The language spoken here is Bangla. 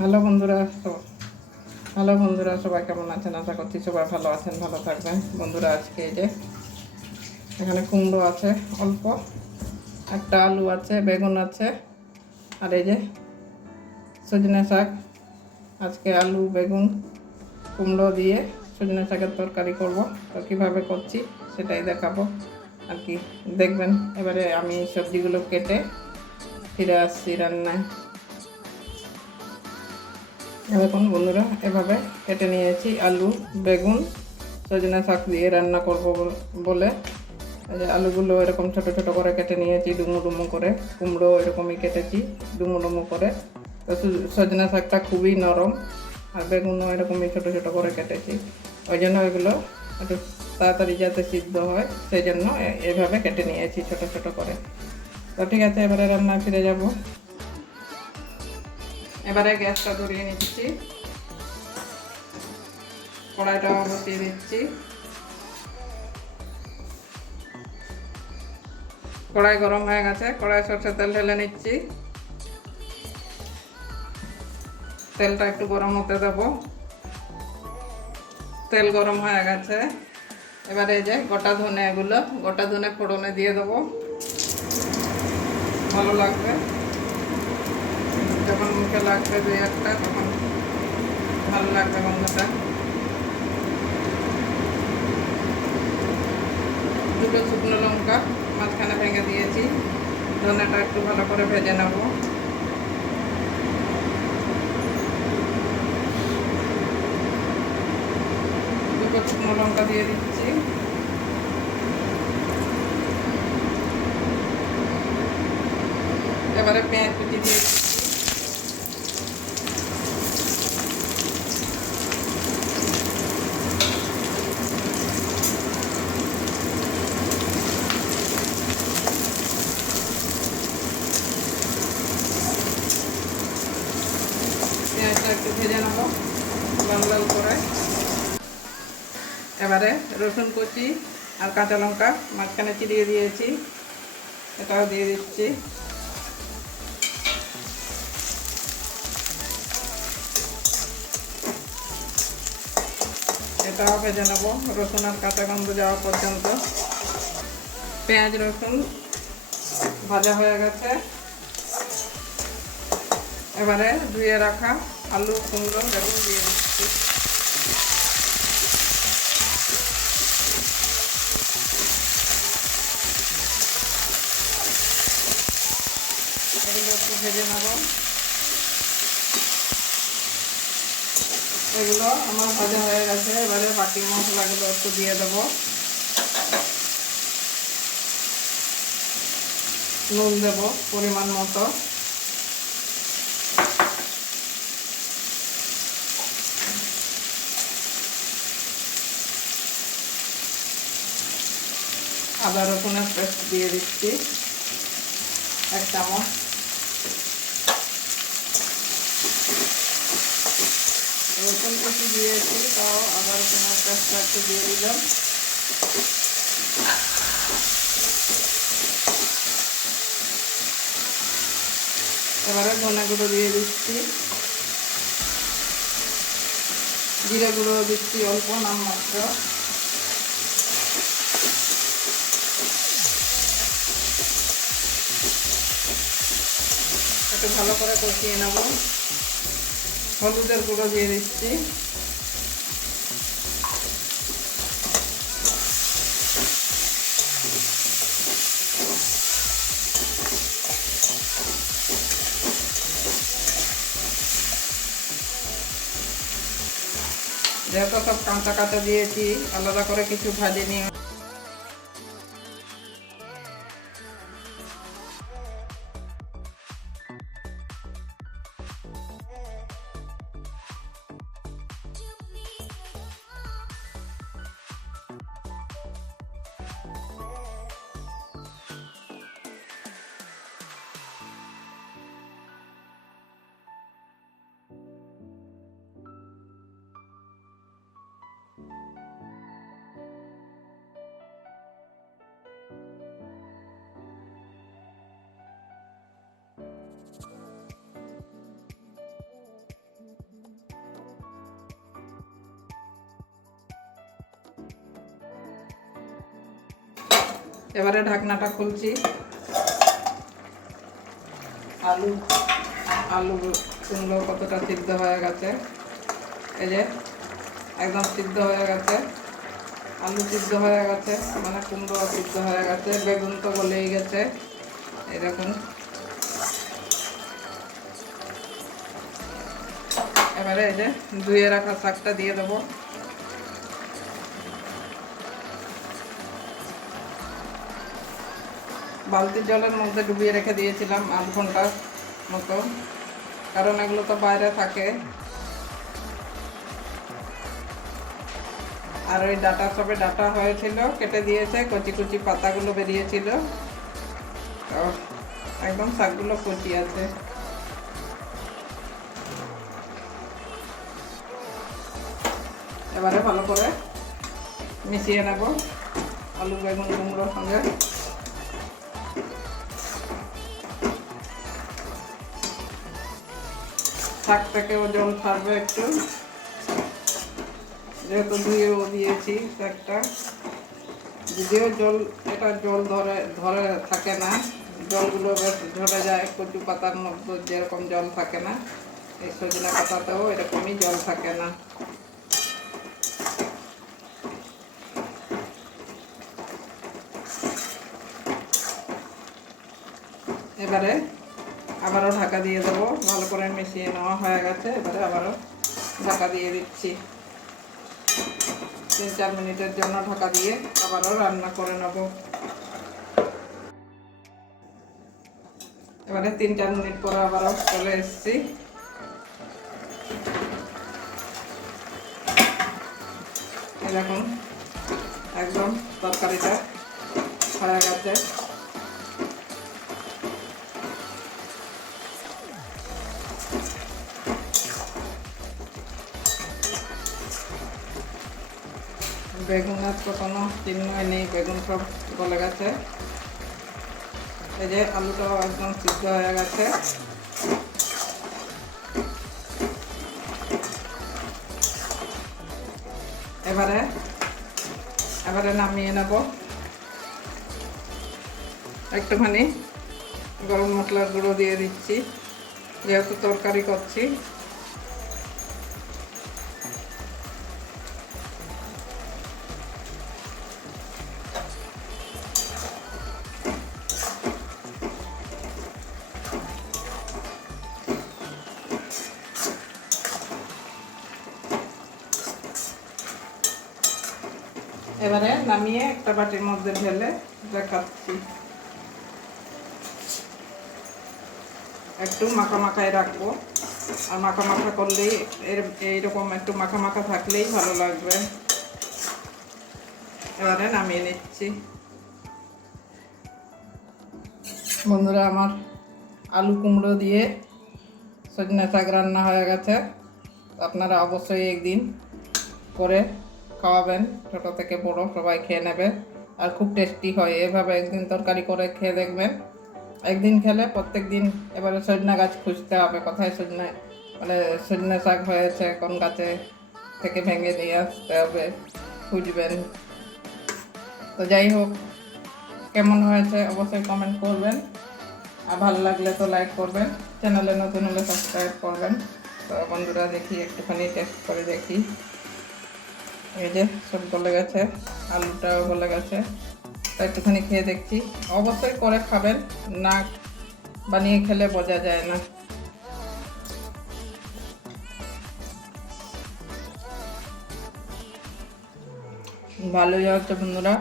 হ্যালো বন্ধুরা হ্যালো বন্ধুরা, সবাই কেমন আছেন? আশা করছি সবাই ভালো আছেন, ভালো থাকবেন। বন্ধুরা, আজকে এই যে এখানে কুমড়ো আছে, অল্প। একটা আলু আছে, বেগুন আছে, আর এই যে সজনে শাক। আজকে আলু, বেগুন, কুমড়ো দিয়ে সজনে শাকের তরকারি করব। তো কীভাবে করছি সেটাই দেখাবো। আর কি, দেখবেন। এবারে আমি সবজিগুলো কেটে ফিরে আসছি রান্নায়। দেখুন বন্ধুরা এভাবে কেটে নিয়েছি আলু, বেগুন, সজনা শাক দিয়ে রান্না করব বল- আলুগুলো এরকম ছোট ছোট করে কেটে নিয়েছি, ডুমু ডুমু করে। কুমড়ো এরকমই কেটেছি, ডুমু ডুমু করে। তো সজনা শাকটা খুবই নরম আর বেগুনও এরকমই ছোট ছোট করে কেটেছি। ওই জন্য এগুলো একটু তাড়াতাড়ি যাতে সিদ্ধ হয় সেই জন্য এভাবে কেটে নিয়েছি ছোট ছোট করে। তো ঠিক আছে, এবারে রান্না ফিরে যাব। এবারে গ্যাসটা ধরিয়ে নিচ্ছি। কড়াইটা বসিয়ে দিচ্ছি। কড়াই গরম হয়ে গেছে, কড়াই সরষের তেল ঢেলে নিচ্ছি। তেলটা একটু গরম হতে দেবো। তেল গরম হয়ে গেছে। এবারে এই যে গোটা ধনে এগুলো গোটা ধনে ফোড়নে দিয়ে দেবো। ভালো লাগবে। মুখে লাগবে দুই একটা, তখন ভালো লাগবে গন্ধটা। দুটো শুকনো লঙ্কা মাঝখানে ভেঙে দিয়েছি। ধনেটা একটু ভালো করে ভেজে নেব। দুটো শুকনো লঙ্কা দিয়ে দিচ্ছি। এবারে পেঁয়াজ কুচি দিয়ে দিচ্ছি পেঁয়াজটা একটু ভেজে নেব লাল লাল করে এবারে রসুন কুচি আর কাঁচা লঙ্কা মাঝখানে চিড়িয়ে দিয়েছি, এটাও দিয়ে দিচ্ছি। এটাও ভেজে নেব, রসুন আর কাঁচা গন্ধ যাওয়া পর্যন্ত। পেঁয়াজ, রসুন ভাজা হয়ে গেছে। এবারে ধুয়ে রাখা আলু কুমড়ো, বেগুন দিয়ে দিচ্ছি। ভেজে নেব। এগুলো আমার ভাজা হয়ে গেছে। এবারে বাকি মশলাগুলো একটু দিয়ে দেবো। নুন দেবো পরিমাণ মতো। আদা রসুনের পেস্ট দিয়ে দিচ্ছি। এক চামচ। রসুন কুচি দিয়েছি, তাও আবার রসুনের পেস্টটা একটু দিয়ে দিলাম। এবারে ধনে গুঁড়ো দিয়ে দিচ্ছি। জিরে গুঁড়ো দিচ্ছি অল্প নাম মাত্র একটু ভালো করে কষিয়ে নেব। হলুদের গুঁড়ো দিয়ে দিচ্ছি। যেহেতু সব কাঁচা কাঁচা দিয়েছি আলাদা করে কিছু ভাজিনি এবারে ঢাকনাটা খুলছি। আলু আলু কুমড়ো কতটা সিদ্ধ হয়ে গেছে। এই যে, একদম সিদ্ধ হয়ে গেছে। আলু সিদ্ধ হয়ে গেছে মানে কুমড়ো সিদ্ধ হয়ে গেছে, বেগুন তো গলেই গেছে। এরকম এবারে এই যে ধুয়ে রাখা শাকটা দিয়ে দেবো। বালতির জলের মধ্যে ডুবিয়ে রেখে দিয়েছিলাম আধ ঘণ্টার মতো। কারণ এগুলো তো বাইরে থাকে। আর ওই ডাটা সবে ডাটা হয়েছিল, কেটে দিয়েছে, কচি কচি পাতাগুলো বেরিয়েছিল। তো একদম শাকগুলো কচি আছে। এবারে ভালো করে মিশিয়ে নেব আলু, বেগুন, কুমড়োর সঙ্গে। শাক থেকেও জল ছাড়বে একটু। যেহেতু ধুয়েও দিয়েছি শাকটা। যদিও জল, এটা জল ধরে ধরে থাকে না। জলগুলো বেশ ঝরে যায়, কচু পাতার মধ্যে যেরকম জল থাকে না, এই সজনা পাতাতেও এরকমই জল থাকে না। এবারে আবারও ঢাকা দিয়ে দেবো। ভালো করে মিশিয়ে নেওয়া হয়ে গেছে। এবারে আবারও ঢাকা দিয়ে দিচ্ছি। তিন চার মিনিটের জন্য ঢাকা দিয়ে আবারও রান্না করে নেব। এবারে তিন চার মিনিট পরে আবারও চলে এসেছি। দেখুন, একদম তরকারিটা হয়ে গেছে। বেগুনের তো কোনো চিহ্নই নেই বেগুন সব গলে গেছে এই যে আলুটাও একদম সিদ্ধ হয়ে গেছে। এবারে এবারে নামিয়ে নেব। একটুখানি গরম মশলার গুঁড়ো দিয়ে দিচ্ছি, যেহেতু তরকারি করছি। এবারে নামিয়ে একটা বাটির মধ্যে ঢেলে দেখাচ্ছি। একটু মাখা মাখায় রাখব। আর মাখা মাখা করলেই এর, এইরকম একটু মাখা মাখা থাকলেই ভালো লাগবে। এবারে নামিয়ে নিচ্ছি। বন্ধুরা, আমার আলু কুমড়ো দিয়ে সজনে শাক রান্না হয়ে গেছে। আপনারা অবশ্যই একদিন করে খাওয়াবেন, ছোটো থেকে বড়, সবাই খেয়ে নেবে। আর খুব টেস্টি হয়, এভাবে একদিন তরকারি করে খেয়ে দেখবেন। একদিন খেলে প্রত্যেক দিন এবারে সজনা গাছ খুঁজতে হবে, কোথায় সজনা মানে সজনে শাক হয়েছে, কোন গাছে থেকে ভেঙে নিয়ে আসতে হবে, খুঁজবেন। তো যাই হোক, কেমন হয়েছে অবশ্যই কমেন্ট করবেন। আর ভালো লাগলে তো লাইক করবেন চ্যানেলে নতুন হলে সাবস্ক্রাইব করবেন। তো বন্ধুরা দেখি, একটুখানি টেস্ট করে দেখি। এই যে সব গলে গেছে, আলুটাও গলে গেছে। তো একটুখানি খেয়ে দেখছি। অবশ্যই করে খাবেন, না বানিয়ে খেলে বোঝা যায় না। ভালোই হচ্ছে বন্ধুরা।